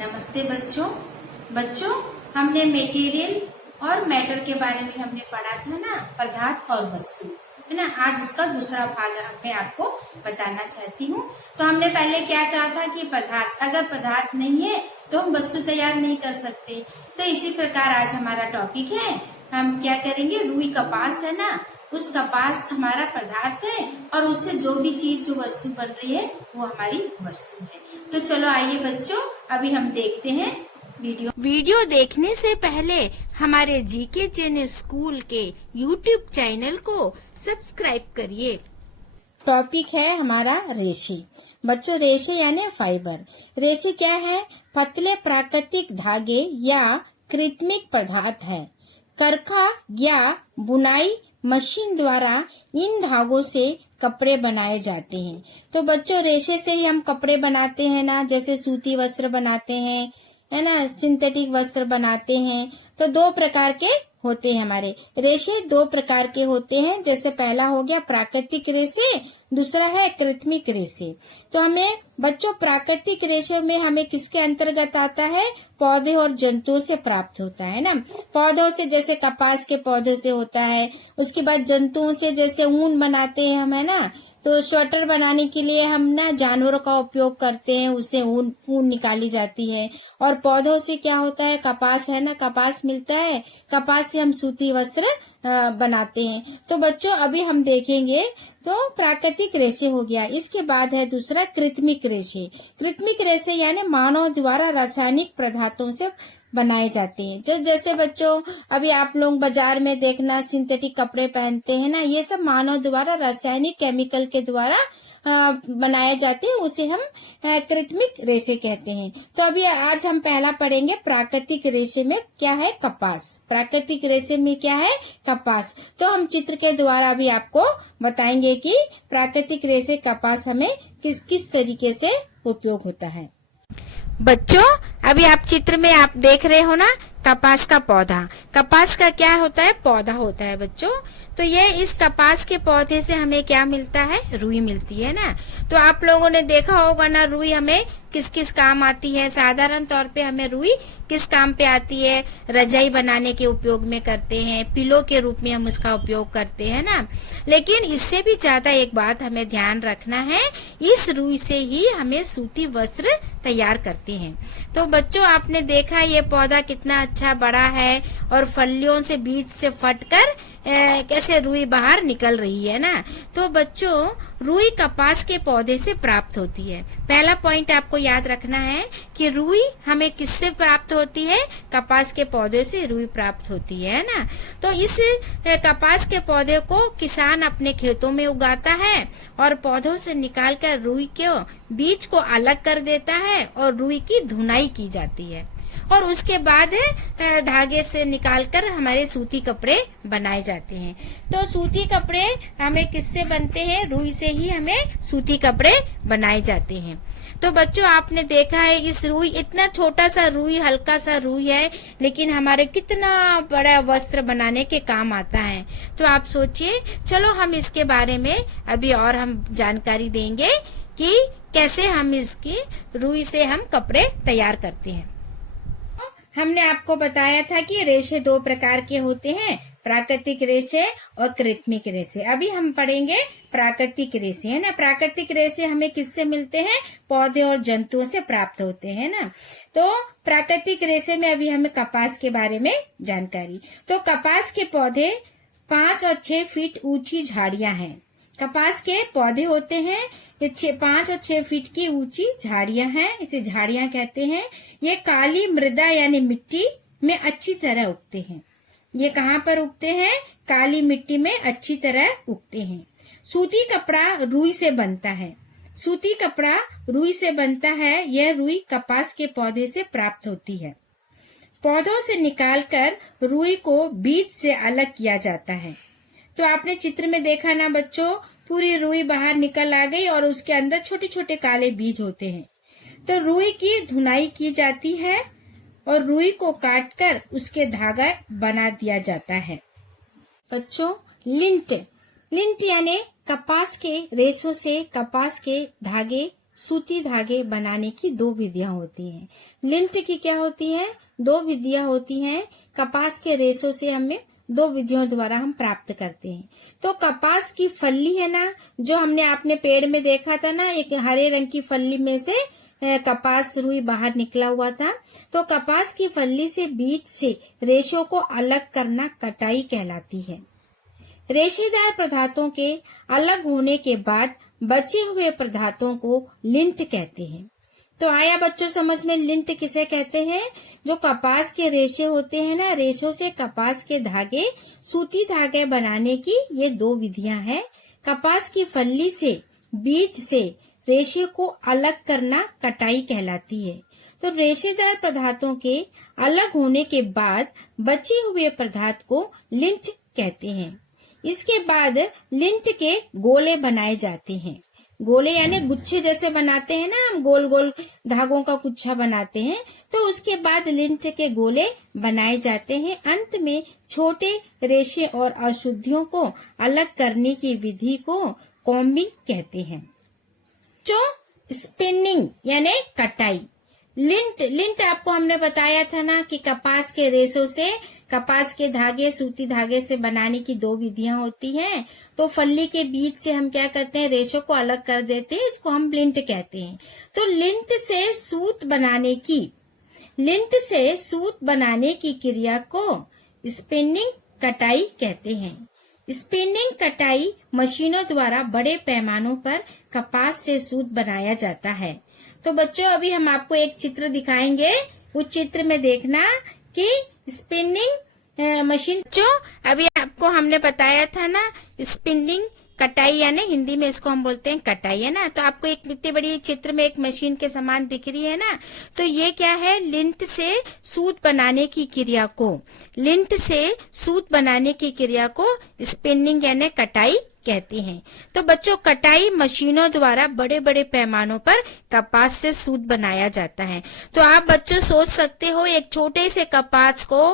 नमस्ते बच्चों हमने मटेरियल और मैटर के बारे में हमने पढ़ा था ना, पदार्थ और वस्तु, है ना। आज उसका दूसरा भाग मैं आपको बताना चाहती हूँ। तो हमने पहले क्या कहा था कि पदार्थ, अगर पदार्थ नहीं है तो हम वस्तु तैयार नहीं कर सकते। तो इसी प्रकार आज हमारा टॉपिक है, हम क्या करेंगे, रुई कपास है ना, उस कपास हमारा पदार्थ है और उससे जो भी चीज जो वस्तु बन रही है वो हमारी वस्तु है। तो चलो आइए बच्चों, अभी हम देखते हैं वीडियो देखने से पहले हमारे जीके चैनल स्कूल के यूट्यूब चैनल को सब्सक्राइब करिए। टॉपिक है हमारा रेशे। बच्चों रेशे यानी फाइबर। रेशे क्या है? पतले प्राकृतिक धागे या कृत्रिम पदार्थ है। करखा या बुनाई मशीन द्वारा इन धागों से कपड़े बनाए जाते हैं। तो बच्चों रेशे से ही हम कपड़े बनाते हैं ना, जैसे सूती वस्त्र बनाते हैं, है ना, सिंथेटिक वस्त्र बनाते हैं। तो दो प्रकार के होते हैं हमारे रेशे, दो प्रकार के होते हैं। जैसे पहला हो गया प्राकृतिक रेशे, दूसरा है कृत्रिम रेशे। तो हमें बच्चों प्राकृतिक रेशे में हमें किसके अंतर्गत आता है? पौधे और जंतुओं से प्राप्त होता है ना। पौधों से जैसे कपास के पौधों से होता है, उसके बाद जंतुओं से जैसे ऊन बनाते हैं हम, है ना। तो स्वेटर बनाने के लिए हम ना जानवरों का उपयोग करते हैं, उससे ऊन निकाली जाती है। और पौधों से क्या होता है? कपास है ना, कपास मिलता है, कपास से हम सूती वस्त्र बनाते हैं। तो बच्चों अभी हम देखेंगे तो प्राकृतिक रेशे हो गया। इसके बाद है दूसरा कृत्रिम रेशे। कृत्रिम रेशे यानी मानव द्वारा रासायनिक पदार्थों से बनाए जाते हैं। जो जैसे बच्चों अभी आप लोग बाजार में देखना सिंथेटिक कपड़े पहनते हैं ना, ये सब मानव द्वारा रासायनिक केमिकल के द्वारा बनाए जाते हैं, उसे हम कृत्रिम रेशे कहते हैं। तो अभी आज हम पहला पढ़ेंगे प्राकृतिक रेशे में क्या है? कपास। प्राकृतिक रेशे में क्या है? कपास। तो हम चित्र के द्वारा भी आपको बताएंगे कि प्राकृतिक रेशे कपास हमें किस तरीके से उपयोग होता है। बच्चों अभी आप चित्र में आप देख रहे हो ना, कपास का पौधा। कपास का क्या होता है? पौधा होता है बच्चों। तो ये इस कपास के पौधे से हमें क्या मिलता है? रुई मिलती है ना। तो आप लोगों ने देखा होगा ना, रुई हमें किस किस काम आती है। साधारण तौर पे हमें रुई किस काम पे आती है? रजाई बनाने के उपयोग में करते हैं, पिलो के रूप में हम उसका उपयोग करते हैं ना। लेकिन इससे भी ज्यादा एक बात हमें ध्यान रखना है, इस रुई से ही हमें सूती वस्त्र तैयार करते हैं। तो बच्चों आपने देखा ये पौधा कितना अच्छा बड़ा है और फलियों से बीज से फटकर कैसे रुई बाहर निकल रही है ना। तो बच्चों रुई कपास के पौधे से प्राप्त होती है। पहला पॉइंट आपको याद रखना है कि रुई हमें किससे प्राप्त होती है? कपास के पौधे से रुई प्राप्त होती है ना। तो इस कपास के पौधे को किसान अपने खेतों में उगाता है और पौधों से निकालकर रुई के बीज को अलग कर देता है और रुई की धुनाई की जाती है और उसके बाद धागे से निकालकर हमारे सूती कपड़े बनाए जाते हैं। तो सूती कपड़े हमें किससे बनते हैं? रुई से ही हमें सूती कपड़े बनाए जाते हैं। तो बच्चों आपने देखा है इस रुई, इतना छोटा सा रुई, हल्का सा रुई है, लेकिन हमारे कितना बड़ा वस्त्र बनाने के काम आता है। तो आप सोचिए, चलो हम इसके बारे में अभी और हम जानकारी देंगे कि कैसे हम इसकी रुई से हम कपड़े तैयार करते हैं। हमने आपको बताया था कि रेशे दो प्रकार के होते हैं, प्राकृतिक रेशे और कृत्रिम रेशे। अभी हम पढ़ेंगे प्राकृतिक रेशे, है ना। प्राकृतिक रेशे हमें किससे मिलते हैं? पौधे और जंतुओं से प्राप्त होते हैं ना। तो प्राकृतिक रेशे में अभी हमें कपास के बारे में जानकारी। तो कपास के पौधे 5 और 6 फीट ऊंची झाड़ियां हैं। कपास के पौधे होते हैं, ये 5 और 6 फीट की ऊंची झाड़ियां हैं, इसे झाड़ियां कहते हैं। ये काली मृदा यानी मिट्टी में अच्छी तरह उगते हैं। ये कहाँ पर उगते हैं? काली मिट्टी में अच्छी तरह उगते हैं। सूती कपड़ा रुई से बनता है। सूती कपड़ा रुई से बनता है। यह रुई कपास के पौधे से प्राप्त होती है। पौधों से निकालकर रुई को बीज से अलग किया जाता है। तो आपने चित्र में देखा ना बच्चों, पूरी रुई बाहर निकल आ गई और उसके अंदर छोटे छोटे काले बीज होते हैं। तो रुई की धुनाई की जाती है और रुई को काटकर उसके धागा बना दिया जाता है। बच्चों लिंट यानी कपास के रेशों से कपास के धागे सूती धागे बनाने की दो विधियां होती हैं। लिंट की क्या होती है? दो विधियां होती हैं। कपास के रेशों से हमें दो विधियों द्वारा हम प्राप्त करते हैं। तो कपास की फल्ली है ना, जो हमने अपने पेड़ में देखा था ना, एक हरे रंग की फल्ली में से कपास रुई बाहर निकला हुआ था। तो कपास की फल्ली से बीज से रेशों को अलग करना कटाई कहलाती है। रेशेदार पदार्थों के अलग होने के बाद बचे हुए पदार्थों को लिंट कहते हैं। तो आया बच्चों समझ में, लिंट किसे कहते हैं? जो कपास के रेशे होते हैं ना, रेशों से कपास के धागे, सूती धागे बनाने की ये दो विधियां हैं। कपास की फल्ली से बीज से रेशे को अलग करना कटाई कहलाती है। तो रेशेदार पदार्थों के अलग होने के बाद बचे हुए पदार्थ को लिंट कहते हैं। इसके बाद लिंट के गोले बनाए जाते हैं। गोले यानी गुच्छे जैसे बनाते हैं ना, हम गोल गोल धागों का गुच्छा बनाते हैं, तो उसके बाद लिंट के गोले बनाए जाते हैं। अंत में छोटे रेशे और अशुद्धियों को अलग करने की विधि को कॉम्बिंग कहते हैं। जो स्पिनिंग यानी कटाई, लिंट आपको हमने बताया था ना कि कपास के रेशों से कपास के धागे सूती धागे से बनाने की दो विधियां होती हैं। तो फल्ली के बीज से हम क्या करते हैं, रेशों को अलग कर देते हैं, इसको हम लिंट कहते हैं। तो लिंट से सूत बनाने की क्रिया को स्पिनिंग कटाई कहते हैं। स्पिनिंग कटाई मशीनों द्वारा बड़े पैमानों पर कपास से सूत बनाया जाता है। तो बच्चों अभी हम आपको एक चित्र दिखाएंगे, उस चित्र में देखना कि स्पिनिंग मशीन, जो अभी आपको हमने बताया था ना, स्पिनिंग कटाई यानी हिंदी में इसको हम बोलते हैं कटाई, है ना। तो आपको एक इतनी बड़ी चित्र में एक मशीन के समान दिख रही है ना, तो ये क्या है, लिंट से सूत बनाने की क्रिया को स्पिनिंग यानी कटाई कहती हैं। तो बच्चों कटाई मशीनों द्वारा बड़े बड़े पैमानों पर कपास से सूत बनाया जाता है। तो आप बच्चों सोच सकते हो, एक छोटे से कपास को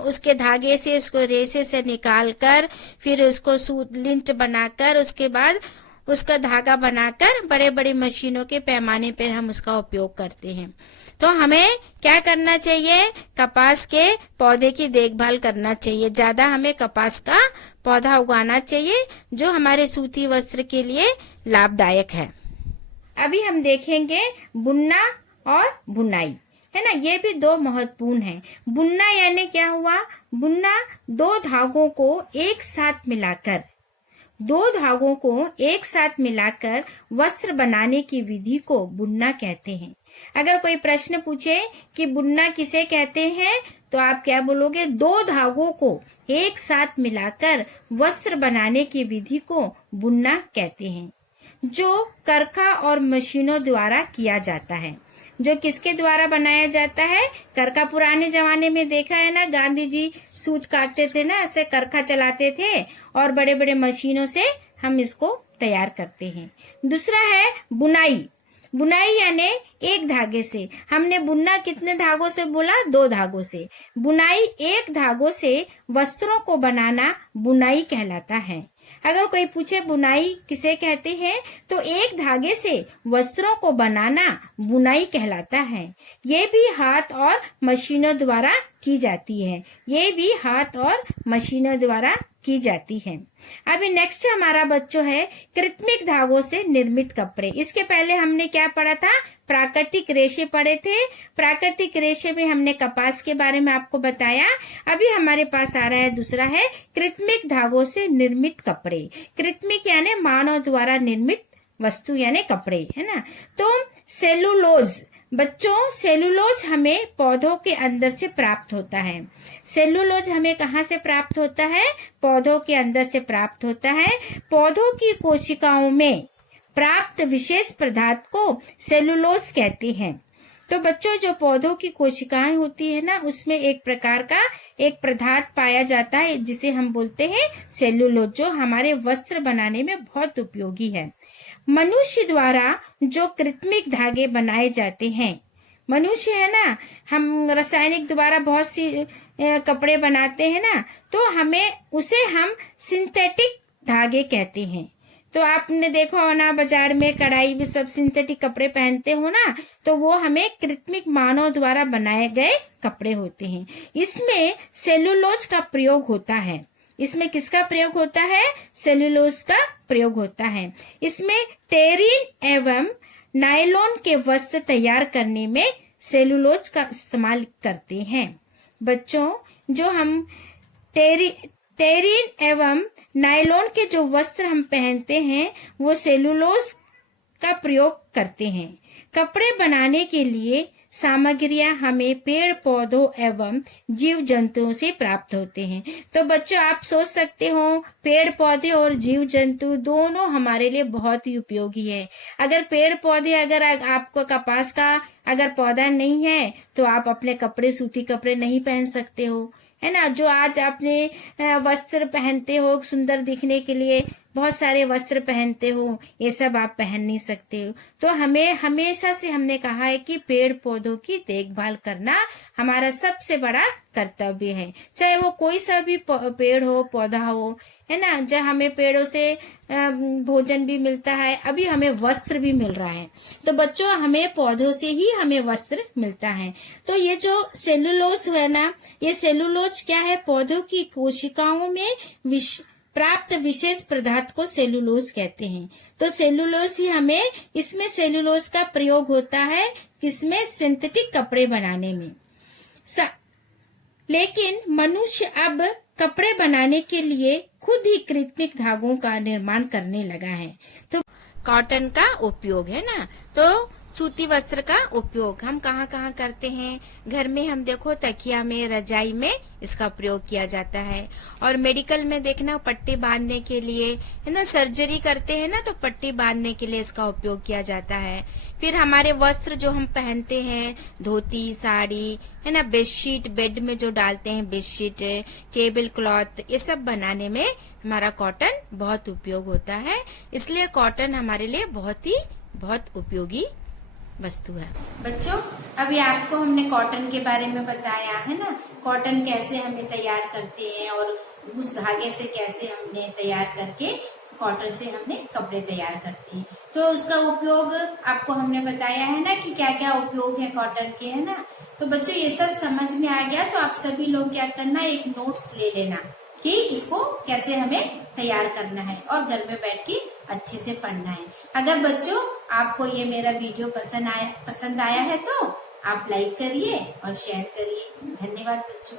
उसके धागे से, उसको रेशे से निकाल कर, फिर उसको सूत लिंट बनाकर, उसके बाद उसका धागा बनाकर बड़े बड़े मशीनों के पैमाने पर हम उसका उपयोग करते हैं। तो हमें क्या करना चाहिए, कपास के पौधे की देखभाल करना चाहिए। ज्यादा हमें कपास का पौधा उगाना चाहिए, जो हमारे सूती वस्त्र के लिए लाभदायक है। अभी हम देखेंगे बुनना और बुनाई, है ना। ये भी दो महत्वपूर्ण है। बुनना यानी क्या हुआ, बुनना दो धागों को एक साथ मिलाकर वस्त्र बनाने की विधि को बुनना कहते हैं। अगर कोई प्रश्न पूछे कि बुनना किसे कहते हैं, तो आप क्या बोलोगे, दो धागों को एक साथ मिलाकर वस्त्र बनाने की विधि को बुनना कहते हैं, जो करखा और मशीनों द्वारा किया जाता है। जो किसके द्वारा बनाया जाता है, करखा। पुराने जमाने में देखा है ना, गांधी जी सूत काटते थे ना, ऐसे करखा चलाते थे, और बड़े बड़े मशीनों से हम इसको तैयार करते हैं। दूसरा है बुनाई। बुनाई यानी एक धागे से, हमने बुनना कितने धागों से बोला, दो धागों से। बुनाई एक धागों से वस्त्रों को बनाना बुनाई कहलाता है। अगर कोई पूछे बुनाई किसे कहते हैं, तो एक धागे से वस्त्रों को बनाना बुनाई कहलाता है। ये भी हाथ और मशीनों द्वारा की जाती है। अभी नेक्स्ट हमारा बच्चों है कृत्रिम धागों से निर्मित कपड़े। इसके पहले हमने क्या पढ़ा था, प्राकृतिक रेशे पढ़े थे। प्राकृतिक रेशे में हमने कपास के बारे में आपको बताया। अभी हमारे पास आ रहा है दूसरा है कृत्रिम धागों से निर्मित कपड़े। कृत्रिम यानी मानव द्वारा निर्मित वस्तु यानी कपड़े, है ना। तो सेलुलोज, बच्चों सेलुलोज हमें पौधों के अंदर से प्राप्त होता है। सेलुलोज हमें कहाँ से प्राप्त होता है, पौधों के अंदर से प्राप्त होता है। पौधों की कोशिकाओं में प्राप्त विशेष पदार्थ को सेलुलोज कहते हैं। तो बच्चों जो पौधों की कोशिकाएं होती है ना, उसमें एक प्रकार का एक पदार्थ पाया जाता है जिसे हम बोलते हैं सेलुलोज, जो हमारे वस्त्र बनाने में बहुत उपयोगी है। मनुष्य द्वारा जो कृत्रिम धागे बनाए जाते हैं, मनुष्य है ना, हम रासायनिक द्वारा बहुत सी कपड़े बनाते हैं ना, तो हम सिंथेटिक धागे कहते हैं। तो आपने देखा हो ना, बाजार में कढ़ाई भी सब सिंथेटिक कपड़े पहनते हो ना, तो वो हमें कृत्रिम मानव द्वारा बनाए गए कपड़े होते हैं। इसमें सेलुलोज का प्रयोग होता है। इसमें किसका प्रयोग होता है? सेलुलोज का प्रयोग होता है। इसमें टेरिन एवं नायलॉन के वस्त्र तैयार करने में सेलुलोज का इस्तेमाल करते हैं। बच्चों, जो हम टेरिन एवं नायलॉन के जो वस्त्र हम पहनते हैं वो सेलुलोज का प्रयोग करते हैं। कपड़े बनाने के लिए सामग्रियां हमें पेड़ पौधों एवं जीव जंतुओं से प्राप्त होते हैं। तो बच्चों, आप सोच सकते हो पेड़ पौधे और जीव जंतु दोनों हमारे लिए बहुत ही उपयोगी है। अगर पेड़ पौधे, अगर आपको कपास का अगर पौधा नहीं है तो आप अपने कपड़े, सूती कपड़े नहीं पहन सकते हो, है ना। जो आज आपने वस्त्र पहनते हो सुंदर दिखने के लिए, बहुत सारे वस्त्र पहनते हो, ये सब आप पहन नहीं सकते हो। तो हमें हमेशा से हमने कहा है कि पेड़ पौधों की देखभाल करना हमारा सबसे बड़ा कर्तव्य है। चाहे वो कोई सा भी पेड़ हो, पौधा हो, है ना। जब हमें पेड़ों से भोजन भी मिलता है, अभी हमें वस्त्र भी मिल रहा है। तो बच्चों, हमें पौधों से ही हमें वस्त्र मिलता है। तो ये जो सेलुलोज है ना, ये सेलुलोज क्या है? पौधों की कोशिकाओं में प्राप्त विशेष पदार्थ को सेलुलोज कहते हैं। तो सेलुलोज ही हमें, इसमें सेलुलोज का प्रयोग होता है किसमें? सिंथेटिक कपड़े बनाने में। लेकिन मनुष्य अब कपड़े बनाने के लिए खुद ही कृत्रिम धागों का निर्माण करने लगा है। तो कॉटन का उपयोग, है ना, तो सूती वस्त्र का उपयोग हम कहाँ कहाँ करते हैं? घर में हम देखो तकिया में, रजाई में इसका प्रयोग किया जाता है। और मेडिकल में देखना, पट्टी बांधने के लिए, है ना, सर्जरी करते हैं ना, तो पट्टी बांधने के लिए इसका उपयोग किया जाता है। फिर हमारे वस्त्र जो हम पहनते हैं, धोती, साड़ी, है ना, बेडशीट, बेड में जो डालते हैं बेडशीट, टेबल क्लॉथ, ये सब बनाने में हमारा कॉटन बहुत उपयोग होता है। इसलिए कॉटन हमारे लिए बहुत उपयोगी वस्तु है। बच्चों, अभी आपको हमने कॉटन के बारे में बताया, है ना। कॉटन कैसे हमें तैयार करते हैं और उस धागे से कैसे हमने तैयार करके कॉटन से हमने कपड़े तैयार करते हैं। तो उसका उपयोग आपको हमने बताया है ना कि क्या क्या उपयोग है कॉटन के, है ना। तो बच्चों, ये सब समझ में आ गया तो आप सभी लोग क्या करना, एक नोट्स ले लेना कि इसको कैसे हमें तैयार करना है और घर में बैठ के अच्छे से पढ़ना है। अगर बच्चों आपको ये मेरा वीडियो पसंद आया है तो आप लाइक करिए और शेयर करिए। धन्यवाद बच्चों।